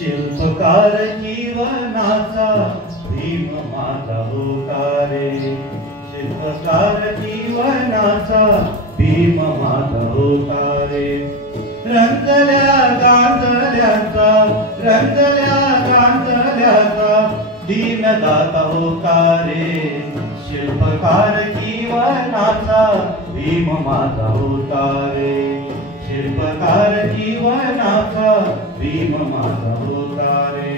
शिल्पकार जीवनाचा भीम माझा होता रे. शिल्पकार जीवनाचा भीम माझा होता रे. रंजल्या गांजल्याचा दीनदाता होता रे. शिल्पकार जीवनाचा भीम माझा होता रे. शिल्पकार जीवनाचा भीम माझा होता रे.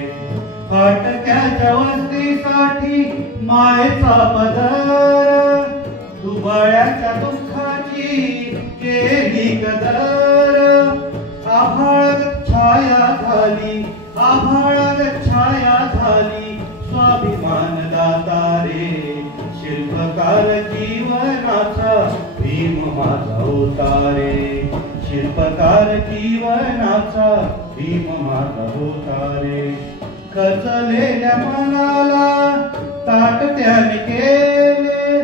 फाटक्याच्या वस्तीसाठी मायेचा पदर, दुबळ्याच्या दुःखाची केली कदर. आभाळात छाया झाली स्वाभिमान दाता रे. शिल्पकार जीवनाचा भीम माझा होता रे. शिल्पकार जीवनाचा भीम माझा होता रे. खचलेल्या मनाला ताकत्याने केले,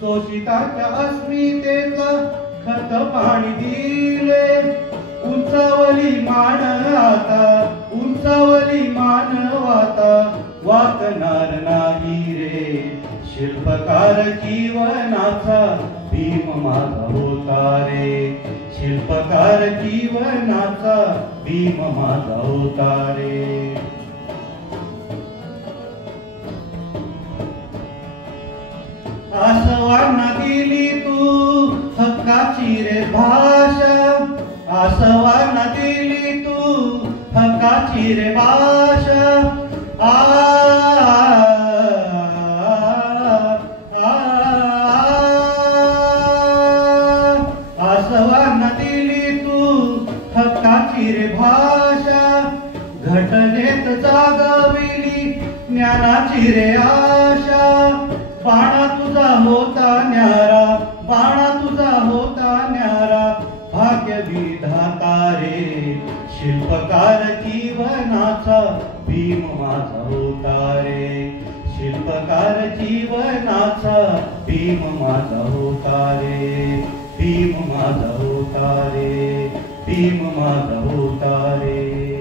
शोषिताच्या अस्मितेचा खत पाणी दिले. उंचावली मान आता वाकणार नाही रे. शिल्पकार जीवनाचा भीम माझा होता रे. शिल्पकार जीवनाचा भीम माझा होता रे. आसवांना दिली तू हक्काची रे भाषा. आसवांना दिली तू हक्काची रे भाषा. आसवांना दिली तू हक्काची रे भाषा. घटनेत जागविली ज्ञानाची रे आशा. बाणा तुझा होता न्यारा भाग्य विधाता रे. शिल्पकार जीवनाचा भीम माझा होता रे. शिल्पकार जीवनाचा भीम माझा होता रे. भीम माझा होता रे. भीम माझा होता रे.